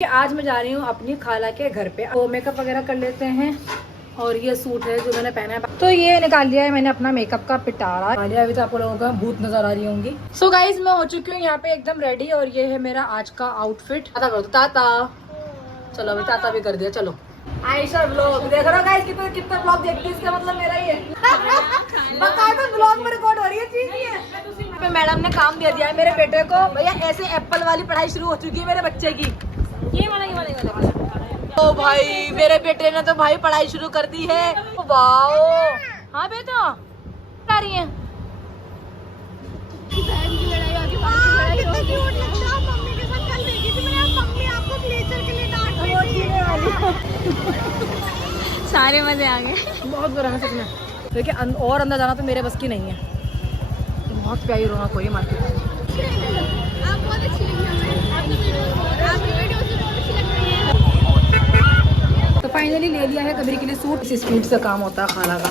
आज मैं जा रही हूँ अपनी खाला के घर पे, वो मेकअप वगैरह कर लेते हैं। और ये सूट है जो मैंने पहना है, तो ये निकाल लिया है मैंने अपना मेकअप का पिटारा। अभी तो आपको लोगों का भूत नजर आ रही होंगी। सो गाइज मैं हो चुकी हूँ यहाँ पे एकदम रेडी, और ये है मेरा आज का आउटफिट। ताता चलो अभी ताता भी कर दिया। चलो आयशा व्लॉग देख रहा गाइस, कितना व्लॉग देखती है, इसका मतलब मेरा ही है। बकायदा व्लॉग में रिकॉर्ड हो रही है चीज ये। मैडम ने काम दे दिया है मेरे बेटे को, भैया ऐसे एप्पल वाली पढ़ाई शुरू हो चुकी है मेरे बच्चे की। ये वाला ओ भाई मेरे बेटे ने तो भाई पढ़ाई शुरू कर दी है। वाओ हाँ बेटा आ रही है। सारे मजे आ गए। बहुत बुरा है सच में, लेकिन और अंदर जाना तो मेरे बस की नहीं है। बहुत प्यारी रौनक हो रही है मार्केट में। तो फाइनली ले लिया है कबीर के लिए सूट। इस स्पीड से काम होता है खाला का।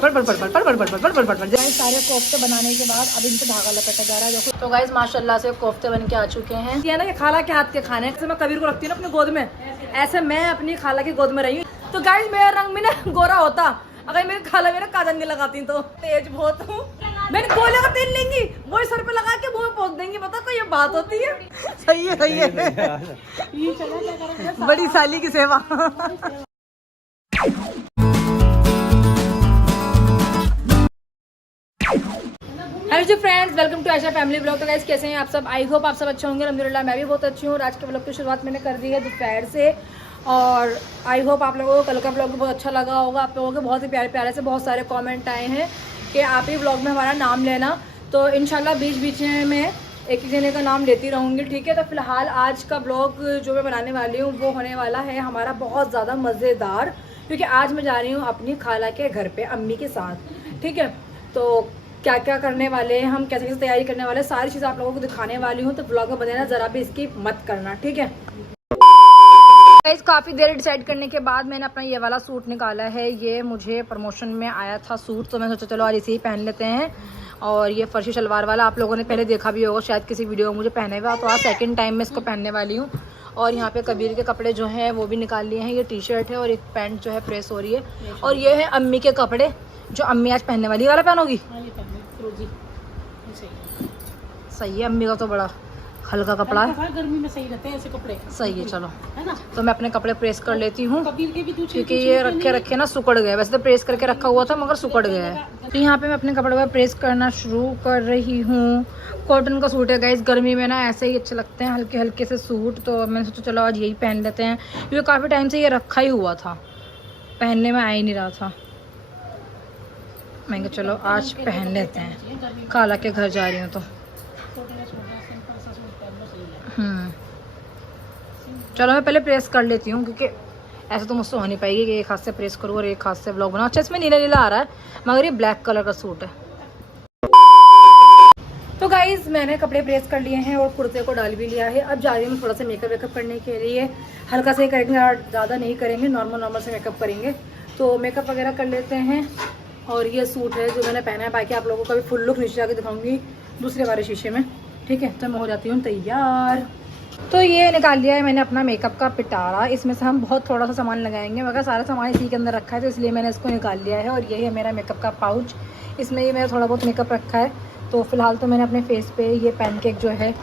सारे कोफ्ते बनाने के बाद अब इन पे धागा लपेटा जा रहा है। देखो तो गाइस माशाल्लाह से कोफ्ते बन के आ चुके हैं। ये ना कि खाला के हाथ के खाने से मैं कबीर को रखती हूँ ना अपनी गोद में, ऐसे मैं अपनी खाला की गोद में रही हूँ। तो गाइस मेरा रंग भी ना गोरा होता अगर मेरी खाला मेरा काजल नहीं लगाती। तो तेज बहुत हूँ मैंने, गोले का तेल लेंगी वो सर पे लगा के मुंह में पोंछ देंगी। पता कोई ये बात होती है। सही है सही है। बड़ी साली की सेवा। हेलो जी friends, welcome to Ayesha family blog. तो गाइस कैसे हैं आप सब? आई होप आप सब अच्छे होंगे। अल्हम्दुलिल्लाह मैं भी बहुत अच्छी हूँ। आज के ब्लॉग की शुरुआत मैंने कर दी है दोपहर से, और आई होप आप लोगों को कल का ब्लॉग बहुत अच्छा लगा होगा। आप लोगों के बहुत ही प्यारे प्यारे से बहुत सारे कमेंट आए हैं कि आप ही ब्लॉग में हमारा नाम लेना। तो इंशाल्लाह बीच बीच में मैं एक एक जने का नाम लेती रहूँगी, ठीक है। तो फिलहाल आज का ब्लॉग जो मैं बनाने वाली हूँ वो होने वाला है हमारा बहुत ज़्यादा मज़ेदार, क्योंकि आज मैं जा रही हूँ अपनी खाला के घर पे अम्मी के साथ, ठीक है। तो क्या क्या करने वाले हैं हम, कैसे कैसे तैयारी करने वाले हैं, सारी चीज़ आप लोगों को दिखाने वाली हूँ। तो ब्लॉग में बने ज़रा भी स्किप मत करना, ठीक है। गाइस काफ़ी देर डिसाइड करने के बाद मैंने अपना ये वाला सूट निकाला है। ये मुझे प्रमोशन में आया था सूट, तो मैंने सोचा चलो आज इसे ही पहन लेते हैं। और ये फर्शी शलवार वाला आप लोगों ने पहले देखा भी होगा शायद किसी वीडियो में मुझे पहने हुआ, तो आज सेकंड टाइम मैं इसको पहनने वाली हूँ। और यहाँ पे कबीर के कपड़े जो हैं वो भी निकाल लिए हैं। ये टी शर्ट है और एक पैंट जो है प्रेस हो रही है। और ये है अम्मी के कपड़े जो अम्मी आज पहनने वाली। वाला पहनोगी? सही है, अम्मी का तो बड़ा हल्का कपड़ा है, गर्मी में सही रहते हैं ऐसे कपड़े। सही है चलो है ना। तो मैं अपने कपड़े प्रेस कर लेती हूँ, कबीर के भी क्योंकि ये रखे रखे ना सुकड़ गए। वैसे तो प्रेस करके रखा हुआ था मगर सुकड़ गया है। तो यहाँ पे मैं अपने कपड़े पर प्रेस करना शुरू कर रही हूँ। कॉटन का सूट है गाइस, गर्मी में ना ऐसे ही अच्छे लगते हैं हल्के हल्के से सूट। तो मैंने सोचा चलो आज यही पहन लेते हैं, क्योंकि काफ़ी टाइम से ये रखा ही हुआ था, पहनने में आ ही नहीं रहा था। मैं चलो आज पहन लेते हैं, खाला के घर जा रही हूँ तो। चलो मैं पहले प्रेस कर लेती हूँ, क्योंकि ऐसे तो मुझसे हो नहीं पाएगी कि एक हाथ से प्रेस करूँ और एक हाथ से व्लॉग बनाऊँ। अच्छा इसमें नीला नीला आ रहा है मगर ये ब्लैक कलर का सूट है। तो गाइज मैंने कपड़े प्रेस कर लिए हैं और कुर्ते को डाल भी लिया है। अब जा रही हूँ थोड़ा सा मेकअप वेकअप करने के लिए। हल्का से ही करेंगे, ज़्यादा नहीं करेंगे, नॉर्मल से मेकअप करेंगे। तो मेकअप वगैरह कर लेते हैं। और ये सूट है जो मैंने पहना है, बाकी आप लोगों को भी फुल लुक नीचे जाके दिखाऊंगी दूसरे वाले शीशे में, ठीक है। तो मैं हो जाती हूँ तैयार। तो ये निकाल लिया है मैंने अपना मेकअप का पिटारा। इसमें से हम बहुत थोड़ा सा सामान लगाएंगे, मगर सारा सामान इसी के अंदर रखा है, तो इसलिए मैंने इसको निकाल लिया है। और ये है मेरा मेकअप का पाउच, इसमें ये मेरा थोड़ा बहुत मेकअप रखा है। तो फिलहाल तो मैंने अपने फेस पे ये पैनकेक जो है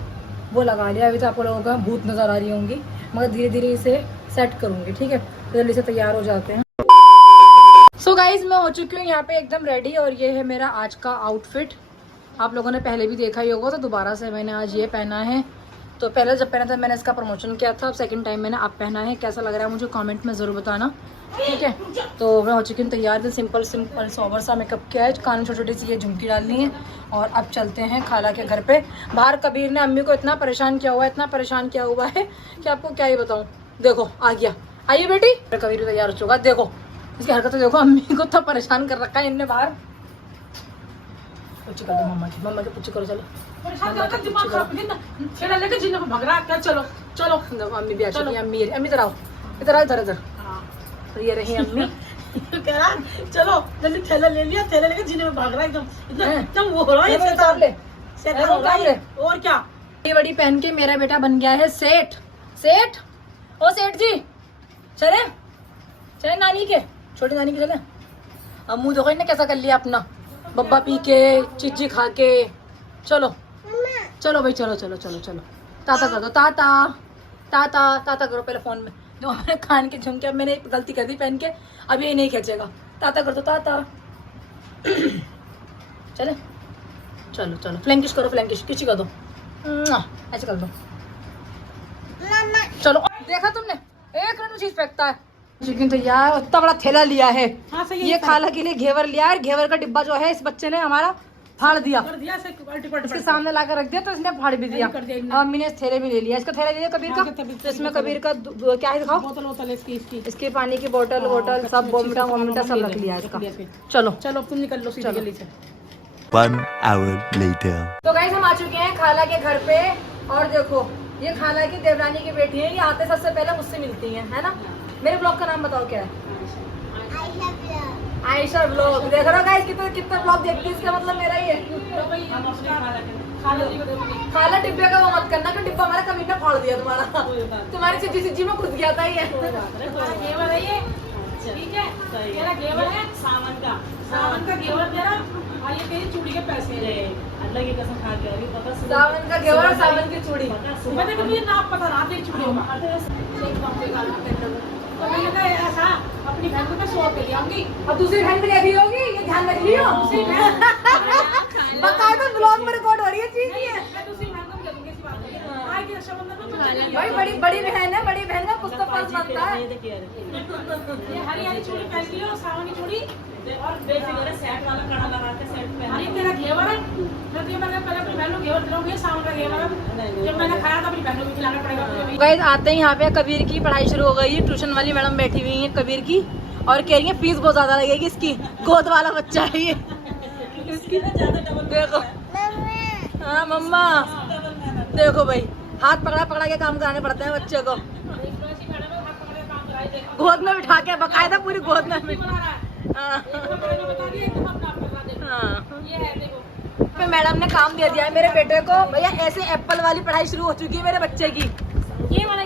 वो लगा लिया। अभी तो आपको लोगों का भूत नज़र आ रही होंगी, मगर धीरे धीरे इसे सेट करूँगी, ठीक है। तो जल्दी से तैयार हो जाते हैं। सो गाइज मैं हो चुकी हूँ यहाँ पे एकदम रेडी, और ये है मेरा आज का आउटफिट। आप लोगों ने पहले भी देखा ही होगा, तो दोबारा से मैंने आज ये पहना है। तो पहले जब पहना था मैंने इसका प्रमोशन किया था, अब सेकंड टाइम मैंने अब पहना है। कैसा लग रहा है मुझे कमेंट में ज़रूर बताना, ठीक है। तो मैं हो चुकी हूँ तैयार। भी सिंपल सोबर सा मेकअप किया है, कान में छोटी छोटी सी ये झुमकी डालनी है। और अब चलते हैं खाला के घर पे। बाहर कबीर ने अम्मी को इतना परेशान किया हुआ है, इतना परेशान किया हुआ है कि आपको क्या ही बताऊँ। देखो आ गया, आइए बेटी। कबीर तैयार हो चुका, देखो इसकी हरकत देखो। अम्मी को तो परेशान कर रखा है इनने बाहर। पुच्ची कर दो मम्मा की पुच्ची करो। चलो चलो चलो अम्मी भी आ चुकी है। अम्मी इधर आओ, इधर आओ, इधर इधर। तो ये रही अम्मी। कह रहा चलो जल्दी थैला ले लिया, थैला लेके जीने में भाग रहा है एकदम वो हो रहा है। और क्या, ये बड़ी पहन के मेरा बेटा बन गया है सेठ। सेठ ओ सेठ जी चले चले नानी के, छोटी नानी के चले। अब मुंह देखो इन्हें कैसा कर लिया अपना, बब्बा पी के चिज्जी खा के। चलो चलो भाई चलो चलो चलो चलो, ताता कर दो, ताता ताता ताता करो पहले फोन में। जो मैंने कान के झुमके, अब मैंने एक गलती कर दी पहन के, अब ये नहीं खींचेगा। ताता कर दो ताता। चले चलो चलो, फ्लैंकिश करो, फ्लैंकिश किसी कर दो, ऐसे कर दो। चलो देखा तुमने, एक मिनट में चीज फेंकता है। चिकन तो यार इतना बड़ा थैला लिया है। हाँ, सही है, ये खाला के लिए घेवर लिया है, घेवर का डिब्बा जो है इस बच्चे ने हमारा फाड़ दिया, कर दिया ऐसे पलटी इसके सामने लाकर रख दिया तो इसने फाड़ भी दिया। कर दिया इनने। और मम्मी ने थैले भी ले लिया, इसका थैला ले लिया कबीर का। हाँ, तभी तो इसमें कबीर का क्या है दिखाओ, बोतल वोतल इसकी इसकी पानी की बोतल वोटल सब, बोमिटा वोमिटा सब रख लिया इसका। चलो चलो तुम निकल लो सीधी गली से। 1 hour later. तो गाइस हम आ चुके हैं खाला के घर पे, और देखो ये खाला की देवरानी की बेटी है, ये आते सबसे पहले मुझसे मिलती हैं, है ना। मेरे ब्लॉग का नाम बताओ क्या है? आयशा ब्लॉग। देख रहे हो गाइस कितना ब्लॉग देखती है, इसका मतलब मेरा ही है। खाला डिब्बे का वो मत करना कि डिब्बा हमारा कमीना फाड़ दिया तुम्हारा, तुम्हारी चिज्जी चिज्जी में घुस गया था ये। ठीक है, मेरा घेवर है सावन का घेवर तेरा, और ये तेरी चूड़ी के पैसे अल्लाह की कसम खा के अभी पता सावन का घेवर, सावन की चूड़ी। मैंने कभी ना पता रात एक चूड़ी तो मैंने कहा ऐसा अपनी बहन को मैं 100 रुपये ले आऊंगी। अब दूसरी बहन भी ले होगी, ये ध्यान रख लियो। बकायदा ब्लॉग में रिकॉर्ड हो रही है चीज ये। मैं दूसरी बहन को भी ले दूंगी, इसी बात पे आए कि रक्षाबंधन में भाई बड़ी बहन है, बड़ी बहन का पुस्तक पास बनता है। ये हरी चूड़ी पहन लियो, सावन की चूड़ी, और बेफिक्र सेट वाला कड़ा लगा के सेट पहन। ये तेरा घेवर है, क्योंकि मैंने पहले अपनी बहन को घेवर दिलाऊंगी, सावन का घेवर है। जब मैंने खाया था अपनी बहन को भी खिलाना पड़ेगा। गाइस आते ही यहाँ पे कबीर की पढ़ाई शुरू हो गई है, ट्यूशन वाली मैडम बैठी हुई है कबीर की, और कह रही है फीस बहुत ज्यादा लगेगी इसकी, गोद वाला बच्चा है ये इसकी। देखो हाँ मम्मा, देखो भाई हाथ पकड़ा पकड़ा के काम कराने पड़ते हैं बच्चे को, गोद में बिठा के, बकायदा पूरी गोद में। मैडम ने काम दे दिया है मेरे बेटे को, भैया ऐसे एप्पल वाली पढ़ाई शुरू हो चुकी है मेरे बच्चे की। ये वाला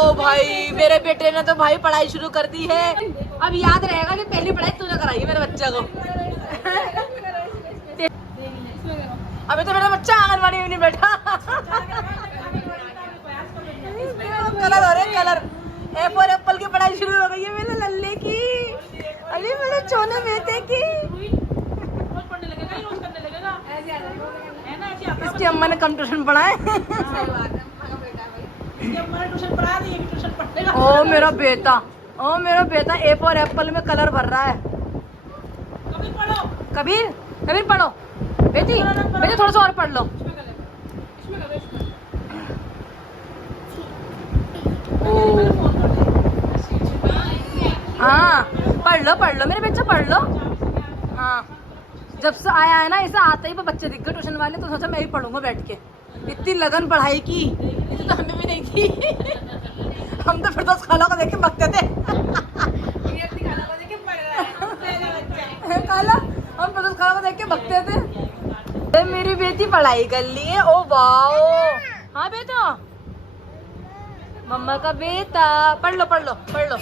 ओ भाई मेरे बेटे ने तो भाई पढ़ाई शुरू कर दी है। अब याद रहेगा कि पहली पढ़ाई तूने कराई है मेरे बच्चे को। अभी तो मेरा बच्चा आंगनबाड़ी में नहीं बैठा। कलर हो रहे कलर, A4 एप्पल की पढ़ाई शुरू हो गई है मेरे लल्ले की, अरे मेरे छोने बेटे की। इसकी अम्मा ने कम ट्यूशन पढ़ाए। ओ मेरा बेटा, ओ मेरा बेटा A4 एप्पल में कलर भर रहा है। कबीर कबीर पढ़ो बेटी, बेटी थोड़ा सा और पढ़ लो। हाँ पढ़ लो मेरे बच्चे पढ़ लो। हाँ जब से आया है ना, इसे आते ही वो बच्चे दिख गए ट्यूशन वाले, तो सोचा मैं ही पढ़ूंगा बैठ के। इतनी लगन पढ़ाई की, इतनी तो हमें भी नहीं थी। हम तो फिर तो खाला को देख के बकते थे। खाला हम फिर तो खाला को देख के बकते थे। मेरी बेटी पढ़ाई कर ली है, ओ वाओ। हाँ बेटा, मम्मा का बेटा, पढ़ लो पढ़ लो पढ़ लो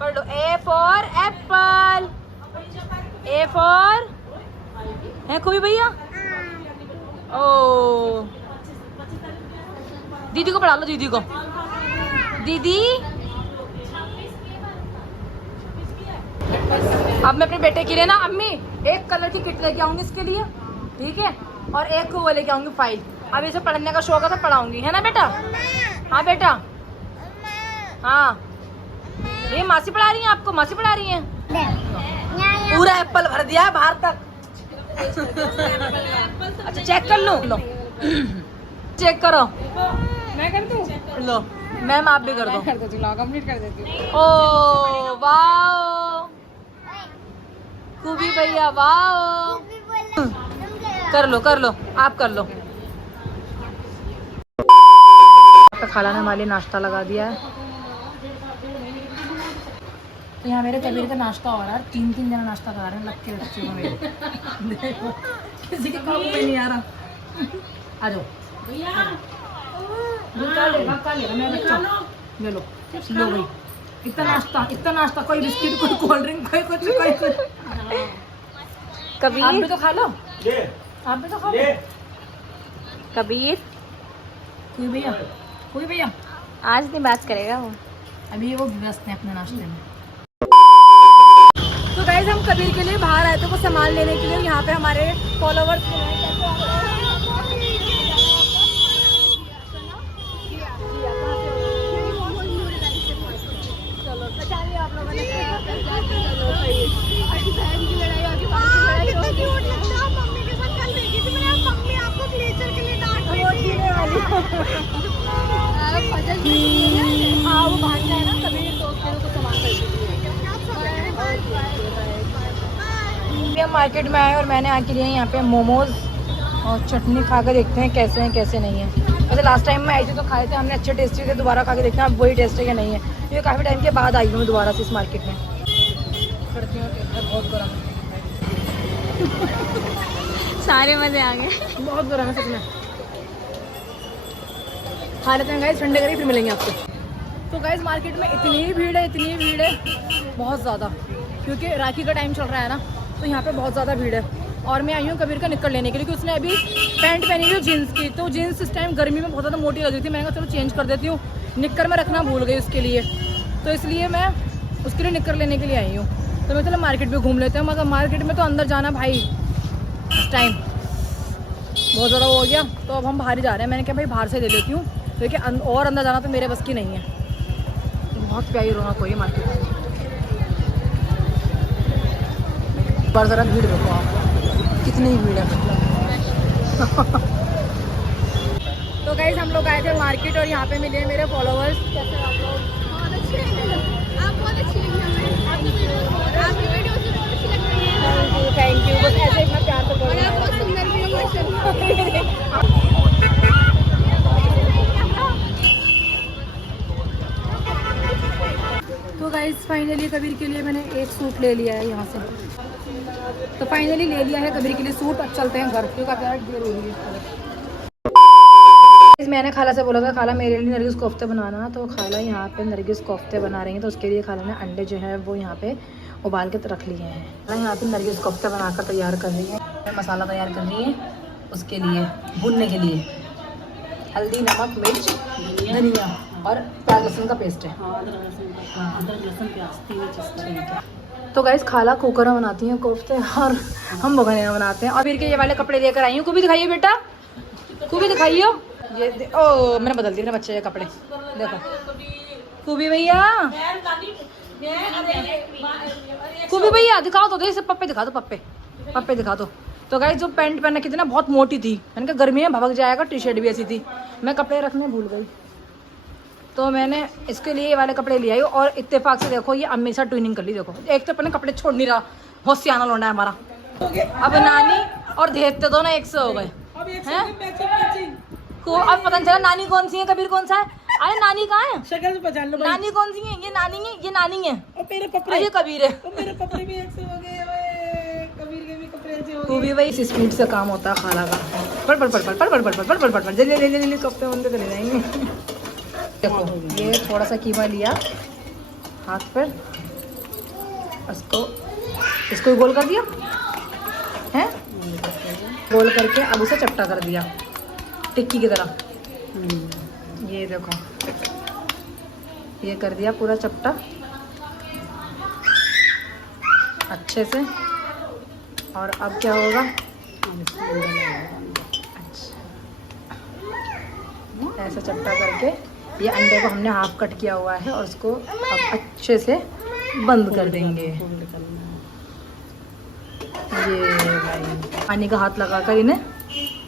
पढ़ लो। A for Apple, A for है खूबी भैया। ओ दीदी को पढ़ा लो, दीदी को। दीदी अब मैं अपने बेटे के लिए ना अम्मी एक कलर की किट लेके आऊंगी इसके लिए, ठीक है, और एक वो लेके आऊंगी फाइल। अब इसे पढ़ने का शौक है तो पढ़ाऊंगी, है ना बेटा। हाँ बेटा, हाँ ये मासी पढ़ा रही हैं आपको, मासी पढ़ा रही हैं। पूरा एप्पल भर दिया है बाहर तक। अच्छा चेक कर लो, लो चेक करो। मैं कर दूं? लो मैम आप भी कर दो। कर देती हूँ, कंप्लीट कर देती हूँ। ओ वाओ खूबी भैया, वाओ। कर लो आप कर लो। खाला ने हमारे नाश्ता लगा दिया है। तो यहाँ मेरे कबीर का नाश्ता हो रहा है, 3 जना नाश्ता खा रहे हैं लग के बच्चे को मेरे। देखो किसी के काम में नहीं आ रहा। आ जाओ भैया खा लेगा मैं बच्चा ले लो लो भाई इतना नाश्ता कोई बिस्किट कोई कोल्ड ड्रिंक कोई कुछ कोई कुछ कबीर आप भी तो खा लो आप भी तो खा लो कबीर कोई भैया आज नहीं बात करेगा वो। अभी वो व्यस्त है अपने नाश्ते में। तो गाइस हम कबीर के लिए बाहर आए थे कुछ सामान लेने के लिए। यहाँ पे हमारे फॉलोवर्स वो भाग जाए ना कबीर तो उसके लिए कुछ सामान हम मार्केट में आए और मैंने आके लिए यहाँ पे मोमोज और चटनी खा कर देखते हैं कैसे हैं कैसे नहीं है। वैसे लास्ट टाइम में आई थी तो खाए थे हमने, अच्छे टेस्टी थे। दोबारा खा के देखते हैं अब वही टेस्ट है या नहीं है। ये काफ़ी टाइम के बाद आई हूँ मैं दोबारा से इस मार्केट में। करती हूँ बहुत गर्म सारे मजे आ गए। बहुत गर्म है सच में। खा लेते हैं गाइस, ठंडे करें फिर मिलेंगे आपसे। तो गाइस मार्केट में इतनी भीड़ है बहुत ज़्यादा, क्योंकि राखी का टाइम चल रहा है ना, तो यहाँ पे बहुत ज़्यादा भीड़ है। और मैं आई हूँ कबीर का निक्कर लेने के लिए, क्योंकि उसने अभी पैंट पहनी हुई जीन्स की, तो जीन्स इस टाइम गर्मी में बहुत ज़्यादा मोटी लग रही थी। मैंने कहा चलो चेंज कर देती हूँ, निक्कर में रखना भूल गई उसके लिए, तो इसलिए मैं उसके लिए निक्कर लेने के लिए आई हूँ। तो मैं चलो मार्केट भी घूम लेते हैं, मगर मार्केट में तो अंदर जाना भाई इस टाइम बहुत ज़्यादा हो गया, तो अब हम बाहर ही जा रहे हैं। मैंने कहा भाई बाहर से ले लेती हूँ, क्योंकि और अंदर जाना तो मेरे बस की नहीं है। बहुत प्यारी रौनक हुई है मार्केट में। पर ज़रा भीड़ देखो आप, कितनी भीड़ है मतलब। तो गाइस हम लोग आए थे मार्केट और यहाँ पे मिले मेरे फॉलोवर्स। कैसे आप लोग? Thank you. बस ऐसे इतना प्यार तो करो। तो गाइस फाइनली कबीर के लिए मैंने एक सूट ले लिया है यहाँ से। तो फाइनली ले लिया है कबीर के लिए सूट। अब चलते हैं घर, क्योंकि अब देर हो रही है। मैंने खाला से बोला था खाला मेरे लिए नरगिस कोफ्ते बनाना, तो खाला यहाँ पे नरगिस कोफ्ते बना रही हैं। तो उसके लिए खाला ने अंडे जो है वो यहाँ पे उबाल के रख लिए हैं। खाला यहाँ पे नरगिस कोफ्ते बनाकर तैयार कर रही है, मसाला तैयार कर रही है उसके लिए भुनने के लिए। हल्दी, नमक, मिर्च, धनिया और प्याज लहसुन का पेस्ट है। तो गाइस खाला कुकर में बनाती हैं कोफ्ते और हम बगने में बनाते हैं। और फिर के ये वाले कपड़े लेकर आई हूँ। खूबी दिखाइए बेटा, खूबी दिखाइए। ये ओ मैंने बदल दिए बच्चे के कपड़े, देखो खूबी भैया, खूबी भैया दिखाओ तो, इसे पप्पे दिखा दो, पप्पे दिखा दो। तो गाइस जो पैंट पहन की थी ना बहुत मोटी थी, मैंने कहा गर्मी में भभक जाएगा। टी शर्ट भी ऐसी थी, मैं कपड़े रखने भूल गई, तो मैंने इसके लिए ये वाले कपड़े ले आई। और इत्तेफाक से देखो ये अम्मी साथ ट्विनिंग कर ली। देखो एक तो अपने कपड़े छोड़ नहीं रहा, बहुत सियाना लौंडा है हमारा। अब नानी और धेजते दोनों एक से हो गए हैं। को अब पता नहीं चला नानी कौन सी है कबीर कौन सा है। अरे नानी कहाँ है, शक्ल से पहचान लो। नानी कौन सी है? ये नानी है, ये नानी है। मेरे कपड़े, ये कबीर है। मेरे कपड़े भी एक से हो गए, कबीर के भी कपड़े ऐसे हो गए। भी भाई इस स्पीड से काम होता है खाला का। पर जल्दी कपड़े बंद चले जाएंगे। देखो ये थोड़ा सा कीमा लिया हाथ पर, इसको गोल कर दिया है, गोल करके अब उसे चपटा कर दिया टिक्की की तरह। ये देखो ये कर दिया पूरा चपटा अच्छे से। और अब क्या होगा, ऐसा चपटा करके ये अंडे को हमने हाफ कट किया हुआ है और उसको अब अच्छे से बंद कर देंगे। ये भाई पानी का हाथ लगाकर इन्हें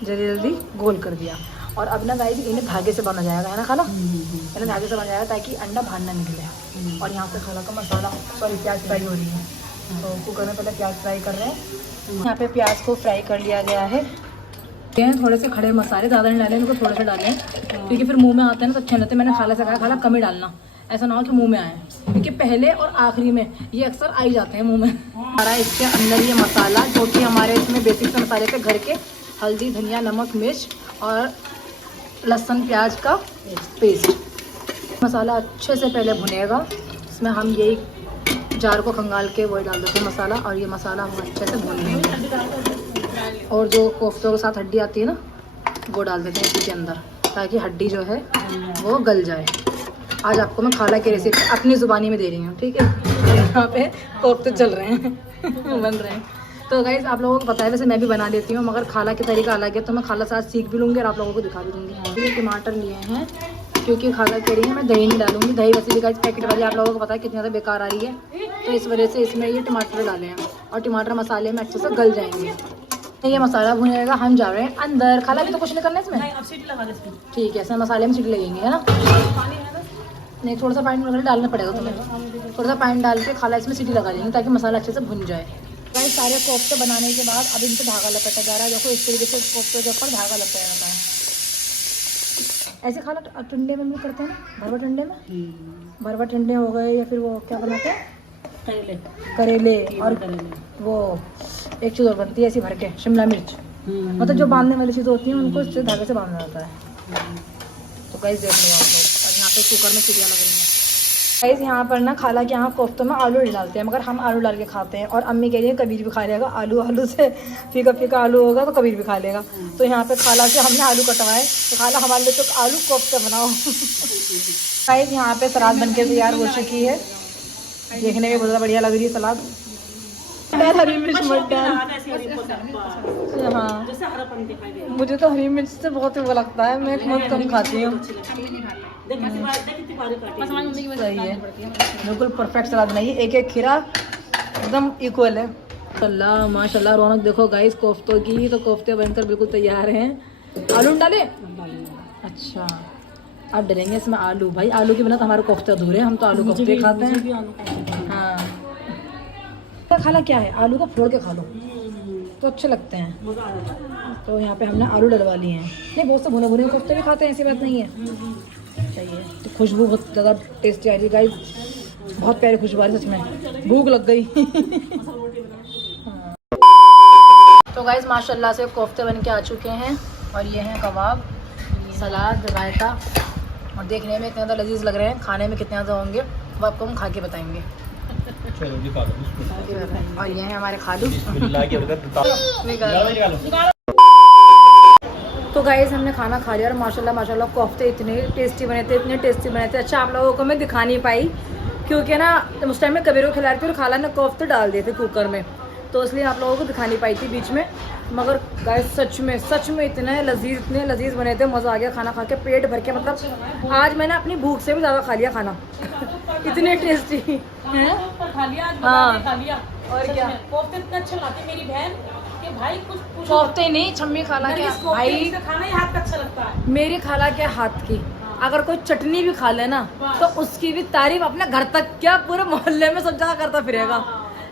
जल्दी गोल कर दिया। और अब ना गाइस इन्हें धागे से बना जाएगा, है ना खाला? इन्हें धागे से बना जाएगा ताकि अंडा बाहर ना निकले। और यहाँ पे खाला का मसाला, सॉरी प्याज फ्राई हो रही है, तो कुकर में पहले प्याज फ्राई कर रहे हैं। यहाँ पे प्याज को फ्राई कर लिया गया है। थोड़े से खड़े मसाले ज़्यादा नहीं डाले, इनको थोड़े से डाले क्योंकि फिर मुंह में आते हैं ना तो अच्छे नहीं लगते। मैंने खाला से कहा खाला कम ही डालना, ऐसा ना हो कि मुंह में आए, क्योंकि पहले और आखिरी में ये अक्सर आ ही जाते हैं मुंह में। हमारा इसके अंदर ये मसाला जो कि हमारे इसमें बेसिक से मसाले थे घर के, हल्दी, धनिया, नमक, मिर्च और लहसुन प्याज का पेस्ट। मसाला अच्छे से पहले भुनेगा, इसमें हम यही जार को खंगाल के वही डाल देते हैं मसाला, और ये मसाला हम अच्छे से भून लेंगे। और जो कोफ्तों के साथ हड्डी आती है ना, वो डाल देते हैं इसके अंदर, ताकि हड्डी जो है वो गल जाए। आज आपको मैं खाला की रेसिपी अपनी ज़ुबानी में दे रही हूँ, ठीक है। यहाँ पे कोफ्ते चल रहे हैं बन रहे हैं। तो गाइस आप लोगों को पता है, वैसे मैं भी बना देती हूँ, मगर खाला का तरीका अलग है, तो मैं खाला साथ सीख भी लूँगी और आप लोगों को दिखा भी दूँगी। ये टमाटर लिए हैं क्योंकि खाला कह रही है मैं दही नहीं डालूंगी। दही वैसे भी गाइस पैकेट वाली आप लोगों को पता है कितनी ज़्यादा बेकार आ रही है, तो इस वजह से इसमें ये टमाटर डाले हैं और टमाटर मसाले में अच्छे से गल जाएंगे। तो ये मसाला भुनेगा, हम जा रहे हैं अंदर। खाला भी तो कुछ नहीं करना इसमें, ठीक है। इसमें मसाले में सीटी लगेंगे, है ना। नहीं, थोड़ा सा पानी वगैरह डालना पड़ेगा तुम्हें, थोड़ा सा पानी डाल के खाला इसमें सीटी लगा देंगे ताकि मसाला अच्छे से भुन जाए। भाई सारे कोफ्ते बनाने के बाद अब इनको धागा लपेटा जा रहा है। देखो इस तरीके से कोफ्ते के ऊपर धागा लपेटा जाता है। ऐसे खाना टंडे में भी करते हैं ना, भरवा टंडे में। भरवा टंडे हो गए, या फिर वो क्या बनाते हैं, करेले। और वो एक चीज़ और बनती है ऐसी भर के, शिमला मिर्च। मतलब जो बांधने वाली चीज़ होती हैं उनको इससे धागे से बांधना जाता है। तो गाइस देख लो आप लोग, और यहाँ पे कुकर में सीटियाँ लग रही हैं। गाइस यहाँ पर ना खाला के यहाँ कोफ्तों में आलू नहीं डालते हैं, मगर हम आलू डाल के खाते हैं। और अम्मी कह रही है कबीर भी खा लेगा, आलू से फीका फीका आलू होगा तो कबीर भी खा लेगा। तो यहाँ पे खाला से हमने आलू कटवाए, तो खाला हमारे लिए तो आलू कोफ्ते बनाओ। गाइस यहाँ पे सलाद बनके तैयार हो चुकी है, देखने में बहुत बढ़िया लग रही है सलाद। हरी मिर्च मत डाल। हाँ, मुझे तो हरी मिर्च से बहुत वो लगता है, मैं बहुत कम खाती हूँ। सही है, बिल्कुल परफेक्ट सलाद बनाइए, एक एक खीरा एकदम इक्वल है। अल्लाह माशाल्लाह रौनक देखो गाइस कोफ्तों की। तो कोफ्ते बनकर बिल्कुल तैयार हैं। आलू डाले, अच्छा अब डलेंगे इसमें आलू। भाई आलू के बिना तो हमारे कोफ्ते अधूरे हैं, हम तो आलू कोफ्ते खाते हैं। हाँ खाला क्या है, आलू को फोड़ के खा लो तो अच्छे लगते हैं। तो यहाँ पे हमने आलू डलवा लिए हैं। नहीं, बहुत से भुने भुने कोफ्ते भी खाते हैं, ऐसी बात नहीं है। सही है, तो खुशबू बहुत ज़्यादा टेस्टी आ रही है गाइस, बहुत प्यारी खुशबू आ रही है, सच में भूख लग गई। तो गाइस माशाल्लाह से कोफ्ते बन के आ चुके हैं, और ये हैं कबाब, सलाद, रायता, और देखने में इतने ज़्यादा लजीज लग रहे हैं, खाने में कितने ज़्यादा होंगे वो आपको हम खा के बताएंगे। और ये हैं हमारे खालू। तो गाइस हमने खाना खा लिया, और माशाल्लाह कोफ्ते इतने टेस्टी बने थे, इतने टेस्टी बने थे। अच्छा आप लोगों को मैं दिखा नहीं पाई क्योंकि ना उस टाइम में कबीर को खिला रही थी और खाला ने कोफ्ते डाल दिए थे कुकर में, तो इसलिए आप लोगों को दिखा नहीं पाई थी बीच में। मगर गाइस सच में इतने लजीज बने थे, मज़ा आ गया खाना खा के, पेट भर के। मतलब आज मैंने अपनी भूख से भी ज़्यादा खा लिया खाना, इतने टेस्टी हैं। हाँ खा लिया। और क्या, कोफ्ते इतने अच्छे लाती मेरी बहन कि भाई कुछ कोफ्ते नहीं, छम्मी खाला के भाई, खाना ही हाथ का अच्छा लगता है। मेरी खाला के हाथ की अगर कोई चटनी भी खा लेना तो उसकी भी तारीफ अपने घर तक क्या पूरे मोहल्ले में सब जगह करता फिरेगा।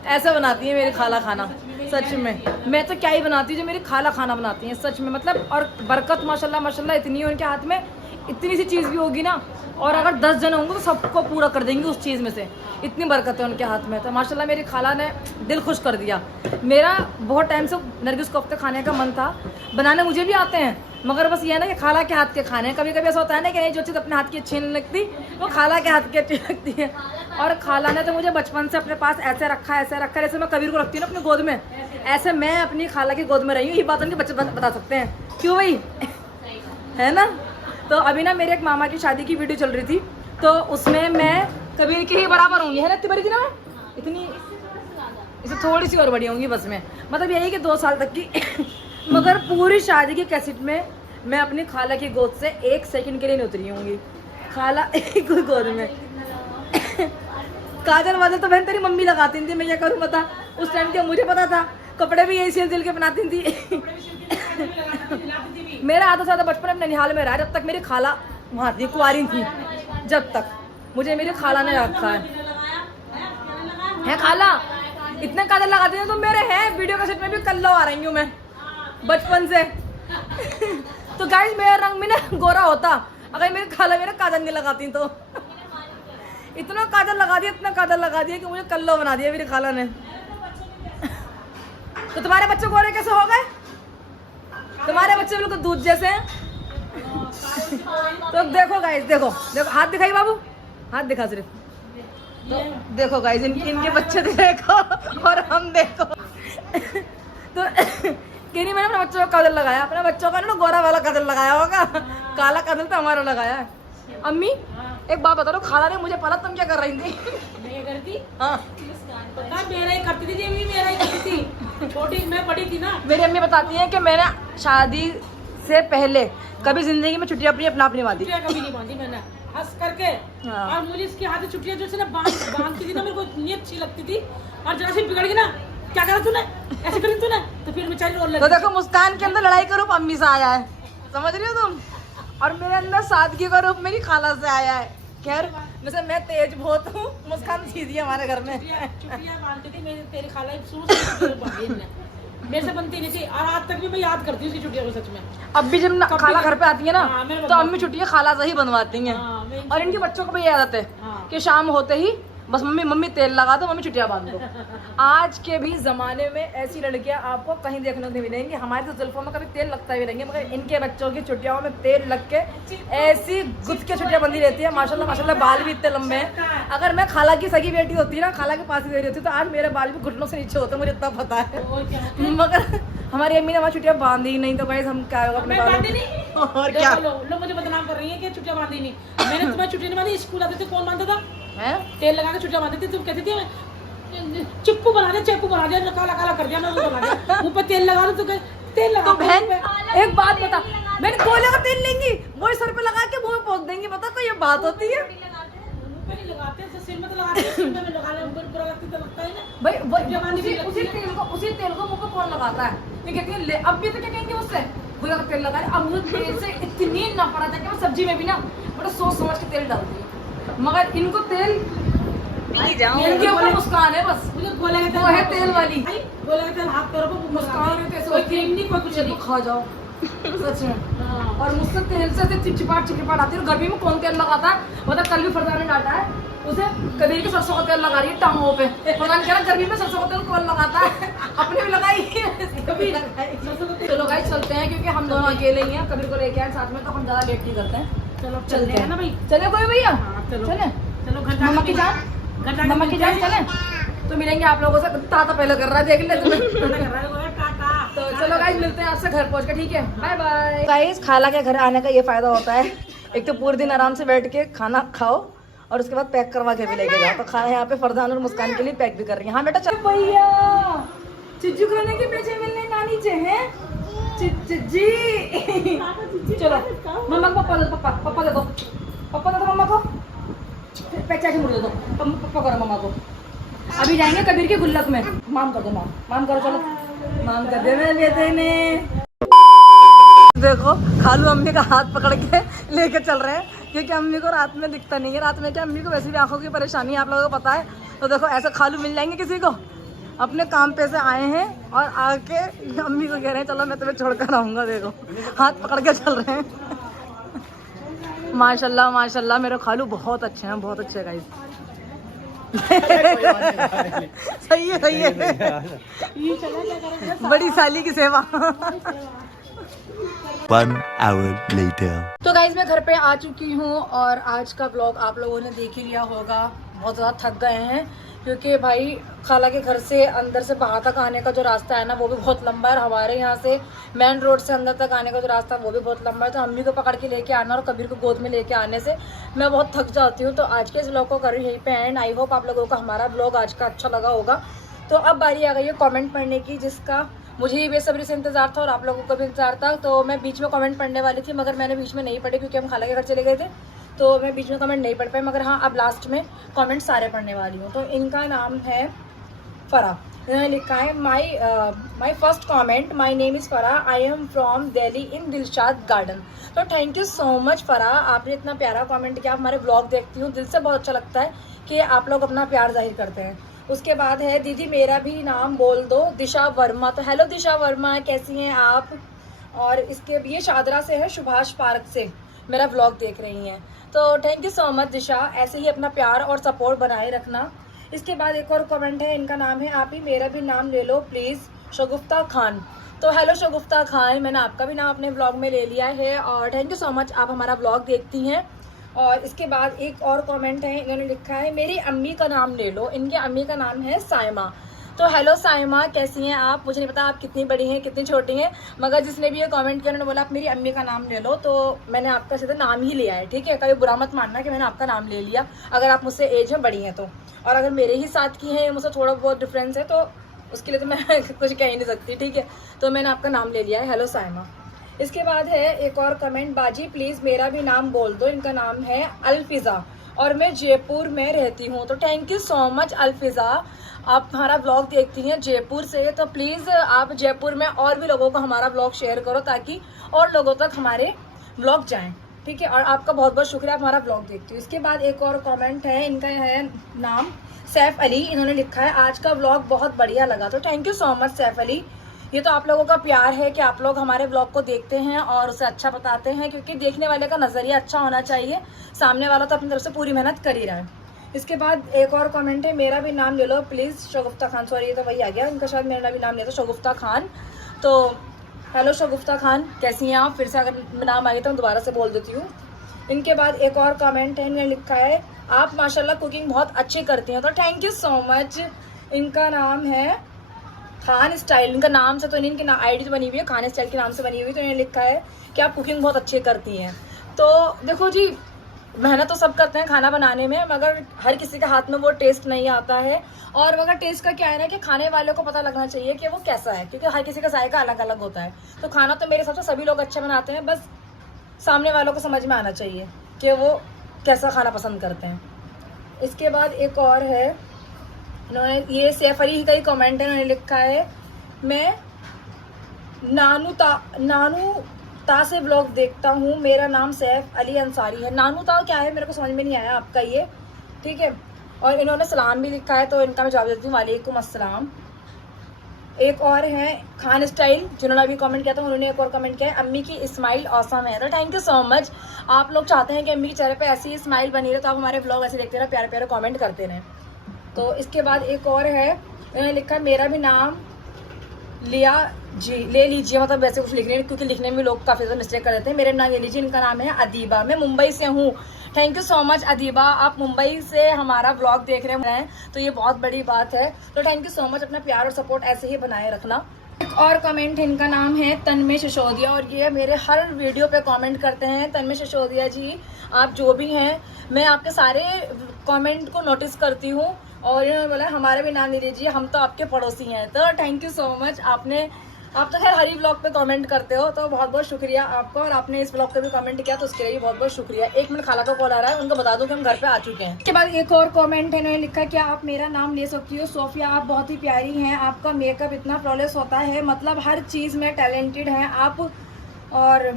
ऐसा बनाती है मेरी खाला खाना, सच में। मैं तो क्या ही बनाती हूँ जो मेरी खाला खाना बनाती हैं, सच में। मतलब और बरकत माशाल्लाह इतनी है उनके हाथ में, इतनी सी चीज़ भी होगी ना, और अगर 10 जन होंगे तो सबको पूरा कर देंगे उस चीज़ में से, इतनी बरकत है उनके हाथ में। तो माशाल्लाह मेरी खाला ने दिल खुश कर दिया मेरा। बहुत टाइम से नरगिस कोफ्ते खाने का मन था, बनाने मुझे भी आते हैं, मगर बस ये है ना कि खाला के हाथ के खाने। कभी कभी ऐसा होता है ना कि नहीं, जो चीज़ अपने हाथ की अच्छी नहीं लगती वो खाला के हाथ की अच्छी लगती है। और खाला ने तो मुझे बचपन से अपने पास ऐसे रखा जैसे मैं कबीर को रखती हूँ ना अपनी गोद में, ऐसे मैं अपनी खाला की गोद में रही हूँ। ये बात उनके बच्चे बता सकते हैं, क्यों भाई है ना। तो अभी ना मेरे एक मामा की शादी की वीडियो चल रही थी, तो उसमें मैं कबीर की ही बराबर होंगी, है ना, इतनी बड़ी थी ना मैं, इतनी, इसे थोड़ी सी और बड़ी होंगी बस में। मतलब यही कि 2 साल तक की। मगर पूरी शादी की कैसेट में मैं अपनी खाला की गोद से 1 सेकंड के लिए नहीं उतरी होंगी, खाला एक गोद में। काजल वाजल तो बहन तेरी मम्मी लगाती थी, मैं क्या करूँ बता। उस टाइम क्या मुझे पता था, कपड़े भी यही सिल के बनाती थी। मेरा आधा साधा बचपन अपने ननिहाल में रहा, जब तक मेरी खाला वहाँ थी, कुंवारी थी, जब तक मुझे मेरी खाला ने रखा है खाला इतने काजल लगाती हैं तो मेरे हैं वीडियो कैसेट में भी कल्लो आ रही हूँ मैं बचपन से। तो गाइस मेरा रंग भी ना गोरा होता अगर मेरी खाला मेरा काजल नहीं लगाती तो। इतना काजल लगा दिया कि मुझे कल्लो बना दिया मेरी खाला ने। तो तुम्हारे बच्चे गोरे कैसे हो गए? तुम्हारे बच्चे बिल्कुल दूध जैसे हैं। तो देखो गाइस, देखो देखो, हाथ दिखाई बाबू, हाथ दिखा सिर्फ। तो देखो गाइस, इनके बच्चे देखो और हम देखो। तो कि नहीं, मैंने अपने बच्चों का काजल लगाया, अपने बच्चों का ना गोरा वाला काजल लगाया होगा, काला काजल तो हमारा लगाया है। अम्मी एक बात बता दो, खाला ने मुझे पता तुम क्या कर रही थी? मैं करती, हाँ, पता मेरा ही करती थी, ये भी मेरा ही करती थी, छोटी मैं बड़ी थी ना। मेरी अम्मी बताती हैं कि मैंने शादी से पहले कभी जिंदगी में छुट्टियां अपनी बांधी। छुट्टियां कभी नहीं बांधी मैंने, हंस करके। हाँ। और मुझे इसकी हाथ छुट्टियां जो से ना बांधती थी ना, मेरे को इतनी अच्छी लगती थी। और जरा सी बिगड़ गई ना, क्या करा तूने, ऐसे करी तूने, तो फिर बेचारी रोने तो लगी। देखो, मुस्कान के अंदर लड़ाई का रूप अम्मी से आया है, समझ रही हो तुम? और मेरे अंदर सादगी का रूप मेरी खाला से आया है। खैर वैसे मैं तेज बहुत हूँ, मुस्कान सीधी है हमारे घर में। छुट्टियां बांधती थी मेरी, तेरी खाला शुरू से छुट्टियां बांधी इनने। मेरे से बनती नहीं थी, और आज तक भी मैं याद करती हूँ उसकी छुट्टियों को सच में। अब भी जब खाला घर पे आती है ना, हाँ, मेरे तो अम्मी छुट्टियां खाला से ही बनवाती हैं। हाँ, मैं- और इनके बच्चों को भी ये आदत है हाँ। कि शाम होते ही बस मम्मी तेल लगा दो, मम्मी छुट्टियां बांध दो। आज के भी जमाने में ऐसी लड़कियां आपको कहीं देखने को नहीं मिलेंगी। हमारे तो जुल्फों में कभी तेल लगता भी नहीं है, मगर इनके बच्चों की छुट्टियों में तेल लग के ऐसी गुद के छुट्टियां बंदी रहती है। माशाल्लाह माशाल्लाह, बाल भी इतने लंबे हैं। अगर मैं खाला की सगी बेटी होती ना, खाला के पास ही रही होती, तो आज मेरे बाल भी घुटनों से नीचे होते, मुझे इतना पता है। और क्या? मगर हमारी अम्मी ने हमारी छुट्टियां बांधी ही नहीं, तो भाई हम क्या होगा अपने मैं बालों बांधी में? नहीं। और क्या देखो लोग मुझे बदनाम कर रही है कि छुट्टियां बांधी नहीं। मैंने तुम्हें छुट्टी नहीं बांधी, स्कूल आते थे कौन बांधता था? है? तेल लगा के छुट्टियां बांधती थी। तुम कहती थी चिप्पू बना दे, चप्पू बना दिया, काला काला कर दिया, मैं वो बना दिया, मुंह पे तेल लगा दो, तो तेल लगा। तो बहन एक बात बता, मैंने गोले का तेल लेंगी, वही सर पे लगा के मुंह में पोंछ देंगी, पता कोई ये बात होती है? मुंह पे नहीं लगाते, तो सिर में तो लगाते हैं, सिर में लगा ले, ऊपर बुरा लगता तो लगता है ना। भाई जवानी भी लगती उसी तेल को मुंह पे कौन लगाता है? ये कहती है ले, अब भी तो क्या कहेंगे उससे, गोले का तेल लगा रहे। अब मुझे तेल से इतनी नफरत है कि मैं सब्जी में भी ना बड़ा सोच समझ के तेल डालती हूँ, मगर इनको तेल पी जाओ। इनके ऊपर मुस्कान है बस। मुझे गोले का वो है तेल वाली। गोले का तेल हाथ करो, मुस्कान है कैसे कोई होती है? क्रीम नहीं, कोई कुछ तो नहीं। खा जाओ सच में। हाँ। और मुझसे तेल से चिपचिपाट आती है। और गर्मी में कौन तेल लगाता है? मतलब कल भी फरजाना ने डांटा है उसे, कबीर के सरसों का तेल लगा रही है टांगों पे। फरजान कह रहा गर्मी में सरसों का तेल कौन लगाता है? अपने भी लगाई कभी लगाई। चलो गाइस चलते हैं, क्योंकि हम दोनों अकेले ही हैं, कबीर को लेके आए साथ में, तो हम ज्यादा लेट नहीं करते हैं। चलो चलते हैं ना भाई। चले कोई भैया? हाँ, चलो। चले चलो घंटा मम्मा की जान, मम्मा की जान चले तो मिलेंगे आप लोगों से। ताता पहले कर रहा है, देख ले तुम्हें। तो चलो गाइस मिलते हैं आपसे घर पहुंच के, ठीक है? Bye bye. गाइस खाला के घर आने का ये फायदा होता है, एक तो पूरे दिन आराम से बैठ के खाना खाओ और उसके बाद पैक करवा के भी लेके जाओ। तो खाना यहाँ पे फरजान और मुस्कान के लिए पैक भी कर रही है। हाँ बेटा चल भैया, चिज्जू खाने के पैसे मिलने नानी चे हैं। चिज्जी चलो मम्मा को पापा दे दो, पापा दे दो मम्मा को, पैसा के मुड़ दे दो पापा करो मम्मा को। अभी जाएंगे कबीर के गुल्लक में, माम कर दो, माम करो, चलो माम कर दे मेरे बेटे ने। देखो खालू अम्मी का हाथ पकड़ के लेके चल रहे हैं, क्योंकि अम्मी को रात में दिखता नहीं है। रात में क्या, अम्मी को वैसे भी आंखों की परेशानी है, आप लोगों को पता है। तो देखो ऐसे खालू मिल जाएंगे किसी को, अपने काम पे से आए हैं और आके अम्मी को कह रहे हैं चलो मैं तुम्हें छोड़कर आऊँगा। देखो हाथ पकड़ के चल रहे हैं। माशाल्लाह माशाल्लाह मेरे खालू बहुत अच्छे हैं, बहुत अच्छे गाइस। सही है सही है, बड़ी साली की सेवा। One hour later. तो गाइज मैं घर पे आ चुकी हूँ और आज का ब्लॉग आप लोगों ने देख ही लिया होगा। बहुत ज़्यादा थक गए हैं, क्योंकि भाई खाला के घर से अंदर से बाहर तक आने का जो रास्ता है ना, वो भी बहुत लंबा है। हमारे यहाँ से मेन रोड से अंदर तक आने का जो रास्ता है वो भी बहुत लंबा है। तो अम्मी को पकड़ के लेके आना और कबीर को गोद में लेके आने से मैं बहुत थक जाती हूँ। तो आज के इस ब्लॉग को कर यहीं पे एंड। आई होप आप लोगों को हमारा ब्लॉग आज का अच्छा लगा होगा। तो अब बारी आ गई है कॉमेंट पढ़ने की, जिसका मुझे ही बेसब्री से इंतजार था और आप लोगों को भी इंतजार था। तो मैं बीच में कमेंट पढ़ने वाली थी, मगर मैंने बीच में नहीं पढ़े क्योंकि हम खाला के घर चले गए थे, तो मैं बीच में कमेंट नहीं पढ़ पाई। मगर हाँ अब लास्ट में कमेंट सारे पढ़ने वाली हूँ। तो इनका नाम है फरा, इन्होंने लिखा है my first comment, my name is Farah, I am from Delhi in Dilshad Garden. तो thank you so much Farah, आपने इतना प्यारा कमेंट किया। आप हमारे ब्लॉग देखती हूँ, दिल से बहुत अच्छा लगता है कि आप लोग अपना प्यार जाहिर करते हैं। उसके बाद है दीदी मेरा भी नाम बोल दो, दिशा वर्मा। तो हेलो दिशा वर्मा, कैसी हैं आप? और इसके ये शादरा से है, सुभाष पार्क से मेरा व्लॉग देख रही हैं। तो थैंक यू सो मच दिशा, ऐसे ही अपना प्यार और सपोर्ट बनाए रखना। इसके बाद एक और कमेंट है, इनका नाम है आप ही मेरा भी नाम ले लो प्लीज़, शगुफ्ता खान। तो हेलो शगुफ्ता खान, मैंने आपका भी नाम अपने ब्लॉग में ले लिया है और थैंक यू सो मच, आप हमारा ब्लॉग देखती हैं। और इसके बाद एक और कमेंट है, इन्होंने लिखा है मेरी अम्मी का नाम ले लो। इनके अम्मी का नाम है साइमा। तो हेलो साइमा, कैसी हैं आप? मुझे नहीं पता आप कितनी बड़ी हैं कितनी छोटी हैं, मगर जिसने भी ये कमेंट किया उन्होंने बोला आप मेरी अम्मी का नाम ले लो, तो मैंने आपका सीधा नाम ही लिया है, ठीक है। कभी बुरा मत मानना कि मैंने आपका नाम ले लिया, अगर आप मुझसे एज में बड़ी हैं तो। और अगर मेरे ही साथ की हैं, मुझसे थोड़ा बहुत डिफरेंस है, तो उसके लिए तो मैं कुछ कह ही नहीं सकती, ठीक है। तो मैंने आपका नाम ले लिया है, हेलो साइमा। इसके बाद है एक और कमेंट, बाजी प्लीज़ मेरा भी नाम बोल दो। इनका नाम है अल्फिज़ा और मैं जयपुर में रहती हूँ। तो थैंक यू सो मच अल्फिज़ा, आप हमारा ब्लॉग देखती हैं जयपुर से, तो प्लीज़ आप जयपुर में और भी लोगों को हमारा ब्लॉग शेयर करो ताकि और लोगों तक हमारे ब्लॉग जाएं, ठीक है। और आपका बहुत बहुत शुक्रिया, आप हमारा ब्लॉग देखती हो। इसके बाद एक और कमेंट है, इनका है नाम सैफ अली। इन्होंने लिखा है आज का ब्लॉग बहुत बढ़िया लगा। तो thank you so much Saif Ali, ये तो आप लोगों का प्यार है कि आप लोग हमारे ब्लॉग को देखते हैं और उसे अच्छा बताते हैं, क्योंकि देखने वाले का नज़रिया अच्छा होना चाहिए। सामने वाला तो अपनी तरफ से पूरी मेहनत कर ही रहा है। इसके बाद एक और कमेंट है, मेरा भी नाम ले लो प्लीज़ शगुफ्ता खान। सॉरी, ये तो वही आ गया, इनका शायद मेरा भी नाम ले तो शगुफ्ता खान। तो हेलो शगुफ्ता खान, कैसी हैं आप? फिर से अगर नाम आए तो मैं दोबारा से बोल देती हूँ। इनके बाद एक और कमेंट है, इन्होंने लिखा है आप माशाल्लाह कुकिंग बहुत अच्छी करती हैं। तो थैंक यू सो मच। इनका नाम है खान स्टाइल, इनका नाम से तो नहीं, इनकी आईडी तो बनी हुई है खान स्टाइल के नाम से बनी हुई, तो इन्होंने लिखा है कि आप कुकिंग बहुत अच्छी करती हैं। तो देखो जी, मेहनत तो सब करते हैं खाना बनाने में, मगर हर किसी के हाथ में वो टेस्ट नहीं आता है। और मगर टेस्ट का क्या है ना कि खाने वालों को पता लगना चाहिए कि वो कैसा है, क्योंकि हर किसी का जायका अलग अलग होता है। तो खाना तो मेरे हिसाब से सभी लोग अच्छे बनाते हैं, बस सामने वालों को समझ में आना चाहिए कि वो कैसा खाना पसंद करते हैं। इसके बाद एक और है, इन्होंने ये सैफ अली का ही कमेंट है, इन्होंने लिखा है मैं नानूता से ब्लॉग देखता हूँ, मेरा नाम सैफ अली अंसारी है। नानूता क्या है मेरे को समझ में नहीं आया आपका ये, ठीक है। और इन्होंने सलाम भी लिखा है, तो इनका मैं जवाब देती हूँ, वालेकुम अस्सलाम। एक और है खान स्टाइल, जिन्होंने अभी कमेंट किया था, उन्होंने एक और कमेंट किया है अम्मी की स्माइल ऑसम है। तो थैंक यू सो मच, आप लोग चाहते हैं कि अम्मी के चेहरे पे ऐसी स्माइल बनी रहे, तो आप हमारे ब्लॉग ऐसे देखते रहे, प्यारे प्यारे कमेंट करते रहें। तो इसके बाद एक और है, इन्होंने लिखा मेरा भी नाम ले लीजिए, मतलब वैसे कुछ लिख रहे हैं क्योंकि लिखने में लोग काफ़ी ज़्यादा मिस्टेक कर देते हैं। मेरा नाम ले लीजिए, इनका नाम है अदीबा, मैं मुंबई से हूँ। Thank you so much Adiba, आप मुंबई से हमारा ब्लॉग देख रहे हैं, तो ये बहुत बड़ी बात है। तो थैंक यू सो मच, अपना प्यार और सपोर्ट ऐसे ही बनाए रखना। एक और कमेंट है, इनका नाम है तन्मय सिसोदिया और ये मेरे हर वीडियो पे कमेंट करते हैं। तन्मय सिसोदिया जी, आप जो भी हैं, मैं आपके सारे कमेंट को नोटिस करती हूँ और इन्होंने बोला हमारा भी नाम ले लीजिए, हम तो आपके पड़ोसी हैं। तो थैंक यू सो मच, आप तो खैर हर ही ब्लॉग पे कमेंट करते हो, तो बहुत बहुत शुक्रिया आपका। और आपने इस ब्लॉग पे भी कमेंट किया, तो उसके लिए बहुत बहुत शुक्रिया। 1 मिनट खाला का कॉल आ रहा है, उनको बता दूं कि हम घर पे आ चुके हैं। इसके बाद एक और कमेंट है, इन्होंने लिखा क्या आप मेरा नाम ले सकती हो सोफिया, आप बहुत ही प्यारी हैं, आपका मेकअप इतना फ्लॉलेस होता है, मतलब हर चीज़ में टैलेंटेड हैं आप, और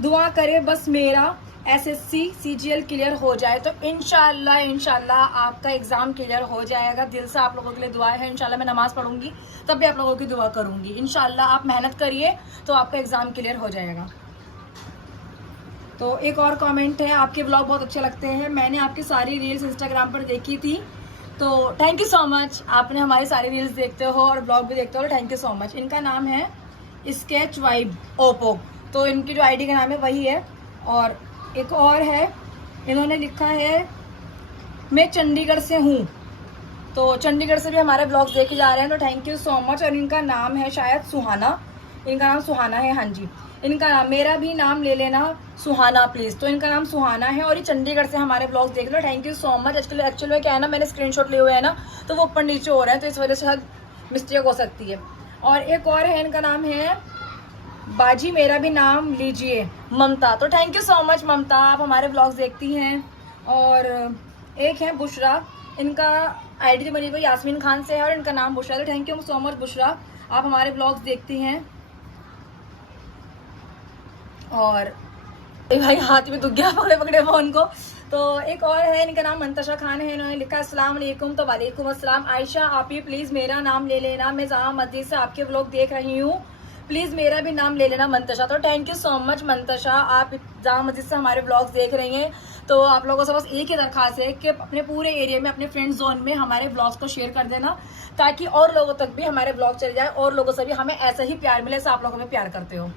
दुआ करें बस मेरा SSC CGL क्लियर हो जाए। तो इंशाल्लाह आपका एग्ज़ाम क्लियर हो जाएगा। दिल से आप लोगों के लिए दुआ है। इंशाल्लाह मैं नमाज़ पढ़ूंगी तब भी आप लोगों की दुआ करूंगी। इंशाल्लाह आप मेहनत करिए तो आपका एग्ज़ाम क्लियर हो जाएगा। तो एक और कमेंट है, आपके ब्लॉग बहुत अच्छे लगते हैं, मैंने आपकी सारी रील्स इंस्टाग्राम पर देखी थी। तो थैंक यू सो मच, आपने हमारी सारी रील्स देखते हो और ब्लॉग भी देखते हो, थैंक यू सो मच। इनका नाम है स्केच वाइब ओप्पो, तो इनकी जो ID का नाम है वही है। और एक और है, इन्होंने लिखा है मैं चंडीगढ़ से हूँ, तो चंडीगढ़ से भी हमारे ब्लॉग्स देखे जा रहे हैं, तो थैंक यू सो मच। और इनका नाम है शायद सुहाना, इनका नाम सुहाना है, हाँ जी। इनका नाम, मेरा भी नाम ले लेना सुहाना प्लीज़, तो इनका नाम सुहाना है और ये चंडीगढ़ से हमारे ब्लॉग्स देख लो, thank you so much. Actually में क्या है ना, मैंने स्क्रीनशॉट लिए हुए हैं ना, तो वो ऊपर नीचे हो रहे हैं, तो इस वजह से शायद मिस्टेक हो सकती है। और एक और है, इनका नाम है बाजी मेरा भी नाम लीजिए ममता, तो थैंक यू सो मच ममता, आप हमारे ब्लॉग्स देखती हैं। और एक है बुशरा, इनका ID बनी हुई यास्मीन खान से है और इनका नाम बुशरा, तो thank you so much Bushra, आप हमारे ब्लॉग्स देखती हैं। और भाई हाथ में दुख गया पकड़े फोन को। तो एक और है, इनका नाम मंतशा खान है, इन्होंने लिखा अस्सलाम वालेकुम, तो वालेकुम अस्सलाम। आयशा आप ही प्लीज़ मेरा नाम ले लेना, मैं जामा मस्जिद से आपके ब्लॉग देख रही हूँ, प्लीज़ मेरा भी नाम ले लेना मंतशा। तो thank you so much Mantasha, आप जामा मस्जिद से हमारे ब्लॉग्स देख रही हैं। तो आप लोगों से बस एक ही दरख्वास्त है कि अपने पूरे एरिया में, अपने फ्रेंड जोन में हमारे ब्लॉग्स को शेयर कर देना, ताकि और लोगों तक भी हमारे ब्लॉग चले जाए और लोगों से भी हमें ऐसा ही प्यार मिले जैसे आप लोग हमें प्यार करते हो।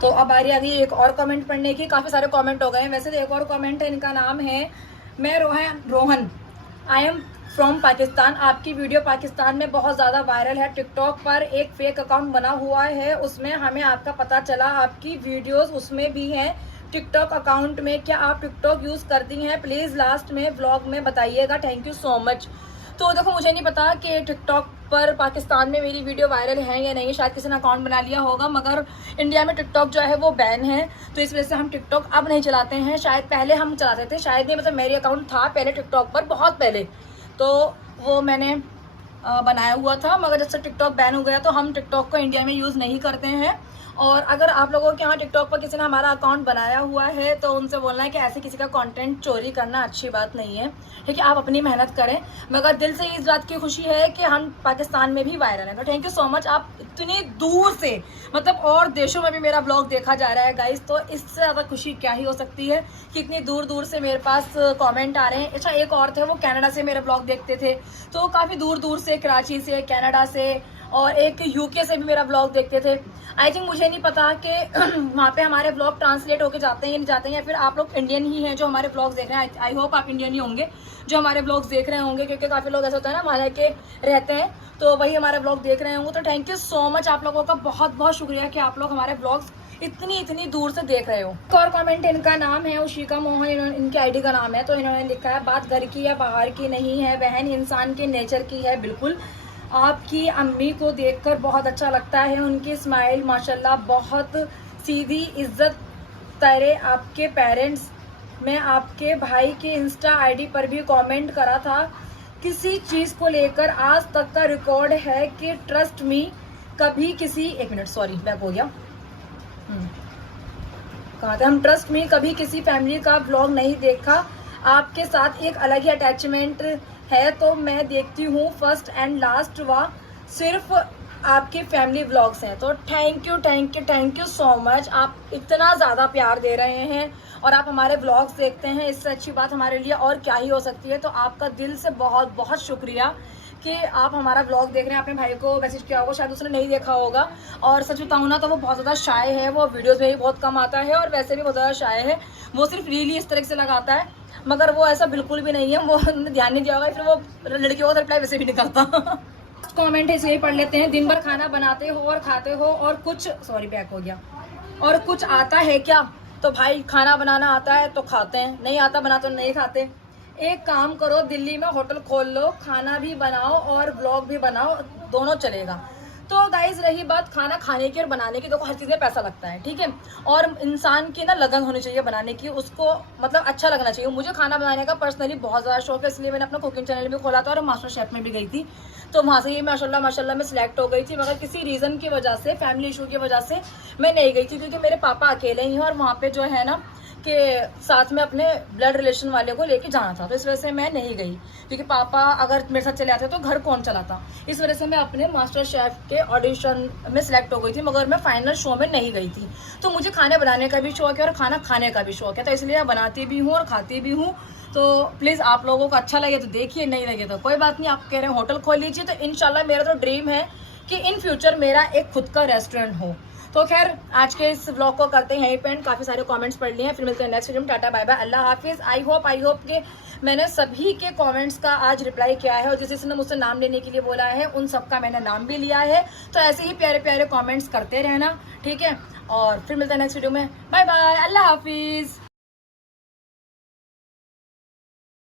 तो अब आ गई एक और कमेंट पढ़ने की। काफ़ी सारे कमेंट हो गए हैं। वैसे तो एक और कमेंट है, इनका नाम है मैं रोहन, आई एम फ्रॉम पाकिस्तान। आपकी वीडियो पाकिस्तान में बहुत ज़्यादा वायरल है। टिकटॉक पर एक फेक अकाउंट बना हुआ है, उसमें हमें आपका पता चला, आपकी वीडियोस उसमें भी हैं टिकटॉक अकाउंट में। क्या आप टिकटॉक यूज़ करती हैं? प्लीज़ लास्ट में ब्लॉग में बताइएगा। Thank you so much. तो देखो, मुझे नहीं पता कि टिकटॉक पर पाकिस्तान में मेरी वीडियो वायरल है या नहीं, शायद किसी ने अकाउंट बना लिया होगा, मगर इंडिया में टिकटॉक जो है वो बैन है, तो इस वजह से हम टिकटॉक अब नहीं चलाते हैं। शायद पहले हम चलाते थे, शायद नहीं, मतलब मेरी अकाउंट था पहले टिकटॉक पर, बहुत पहले, तो वो मैंने बनाया हुआ था, मगर जब से टिकटॉक बैन हो गया तो हम टिकटॉक को इंडिया में यूज़ नहीं करते हैं। और अगर आप लोगों के यहाँ टिकटॉक पर किसी ने हमारा अकाउंट बनाया हुआ है तो उनसे बोलना है कि ऐसे किसी का कंटेंट चोरी करना अच्छी बात नहीं है, क्योंकि आप अपनी मेहनत करें। मगर दिल से इस बात की खुशी है कि हम पाकिस्तान में भी वायरल हैं। तो थैंक यू सो मच। आप इतनी दूर से, मतलब और देशों में भी मेरा ब्लॉग देखा जा रहा है गाइस, तो इससे ज़्यादा खुशी क्या ही हो सकती है कि इतनी दूर दूर से मेरे पास कमेंट आ रहे हैं। अच्छा, एक और थे, वो कनाडा से मेरे ब्लॉग देखते थे, तो काफ़ी दूर दूर से, कराची से, कनाडा से, और एक यूके से भी मेरा ब्लॉग देखते थे। आई थिंक, मुझे नहीं पता कि वहाँ पे हमारे ब्लॉग ट्रांसलेट होके जाते हैं या नहीं जाते हैं, या फिर आप लोग इंडियन ही हैं जो हमारे ब्लॉग्स देख रहे हैं। आई होप आप इंडियन ही होंगे जो हमारे ब्लॉग्स देख रहे होंगे, क्योंकि काफ़ी लोग ऐसा होता है ना वहाँ के रहते हैं, तो वही हमारे ब्लॉग देख रहे होंगे। तो थैंक यू सो मच, आप लोगों का बहुत बहुत शुक्रिया कि आप लोग हमारे ब्लॉग्स इतनी दूर से देख रहे हो। एक और कमेंट, इनका नाम है उशिका मोहन, इनके आईडी का नाम है, तो इन्होंने लिखा है बात घर की या बाहर की नहीं है बहन, इंसान के नेचर की है। बिल्कुल, आपकी अम्मी को देखकर बहुत अच्छा लगता है, उनकी स्माइल माशाल्लाह बहुत सीधी, इज्जत तेरे आपके पेरेंट्स। मैं आपके भाई के इंस्टा आईडी पर भी कमेंट करा था किसी चीज़ को लेकर, आज तक का रिकॉर्ड है कि ट्रस्ट मी कभी किसी, एक मिनट सॉरी बैक हो गया, कहा था हम, ट्रस्ट मी कभी किसी फैमिली का ब्लॉग नहीं देखा, आपके साथ एक अलग ही अटैचमेंट है, तो मैं देखती हूँ फर्स्ट एंड लास्ट व सिर्फ आपके फैमिली व्लॉग्स हैं। तो थैंक यू सो मच। आप इतना ज़्यादा प्यार दे रहे हैं और आप हमारे व्लॉग्स देखते हैं, इससे अच्छी बात हमारे लिए और क्या ही हो सकती है। तो आपका दिल से बहुत बहुत शुक्रिया कि आप हमारा व्लॉग देख रहे हैं। आपने भाई को मैसेज किया होगा, शायद उसने नहीं देखा होगा, और सच बताऊँ ना तो वो बहुत ज़्यादा शाय है, वो वीडियोज़ में भी बहुत कम आता है और वैसे भी बहुत ज़्यादा शाय है। वो सिर्फ रील ही इस तरह से लगाता है, मगर वो ऐसा बिल्कुल भी नहीं है, वो ध्यान नहीं दिया होगा, फिर वो लड़कियों का रिप्लाई वैसे भी नहीं करता। कमेंट है, इसे पढ़ लेते हैं। दिन भर खाना बनाते हो और खाते हो और कुछ, सॉरी बैक हो गया, और कुछ आता है क्या? तो भाई खाना बनाना आता है तो खाते हैं, नहीं आता बना तो नहीं खाते। एक काम करो, दिल्ली में होटल खोल लो, खाना भी बनाओ और ब्लॉग भी बनाओ, दोनों चलेगा। तो गाइज रही बात खाना खाने की और बनाने की, देखो हर चीज़ में पैसा लगता है, ठीक है, और इंसान की ना लगन होनी चाहिए बनाने की, उसको मतलब अच्छा लगना चाहिए। मुझे खाना बनाने का पर्सनली बहुत ज़्यादा शौक है, इसलिए मैंने अपना कुकिंग चैनल भी खोला था और मास्टर शेफ में भी गई थी, तो वहाँ से ही माशाल्लाह मैं सिलेक्ट हो गई थी। मगर किसी रीज़न की वजह से, फैमिली इशू की वजह से मैं नहीं गई थी, क्योंकि मेरे पापा अकेले ही हैं और वहाँ पे जो है ना कि साथ में अपने ब्लड रिलेशन वाले को लेके जाना था, तो इस वजह से मैं नहीं गई, क्योंकि पापा अगर मेरे साथ चले आते तो घर कौन चलाता। इस वजह से मैं अपने मास्टर शेफ के ऑडिशन में सिलेक्ट हो गई थी, मगर मैं फाइनल शो में नहीं गई थी। तो मुझे खाने बनाने का भी शौक है और खाना खाने का भी शौक है, तो इसलिए मैं बनाती भी हूँ और खाती भी हूँ। तो प्लीज़ आप लोगों को अच्छा लगे तो देखिए, नहीं लगे तो कोई बात नहीं। आप कह रहे हैं होटल खोल लीजिए, तो इंशाल्लाह मेरा तो ड्रीम है कि इन फ्यूचर मेरा एक खुद का रेस्टोरेंट हो। तो खैर आज के इस व्लॉग को करते हैं यहीं पे एंड। काफ़ी सारे कमेंट्स पढ़ लिए हैं, फिर मिलते हैं नेक्स्ट वीडियो में। टाटा बाय बाय, अल्लाह हाफिज़। आई होप कि मैंने सभी के कमेंट्स का आज रिप्लाई किया है, और जिस जिसने मुझसे नाम लेने के लिए बोला है उन सबका मैंने नाम भी लिया है। तो ऐसे ही प्यारे प्यारे कमेंट्स करते रहना, ठीक है, और फिर मिलते हैं नेक्स्ट वीडियो में। बाय बाय, अल्लाह हाफिज़।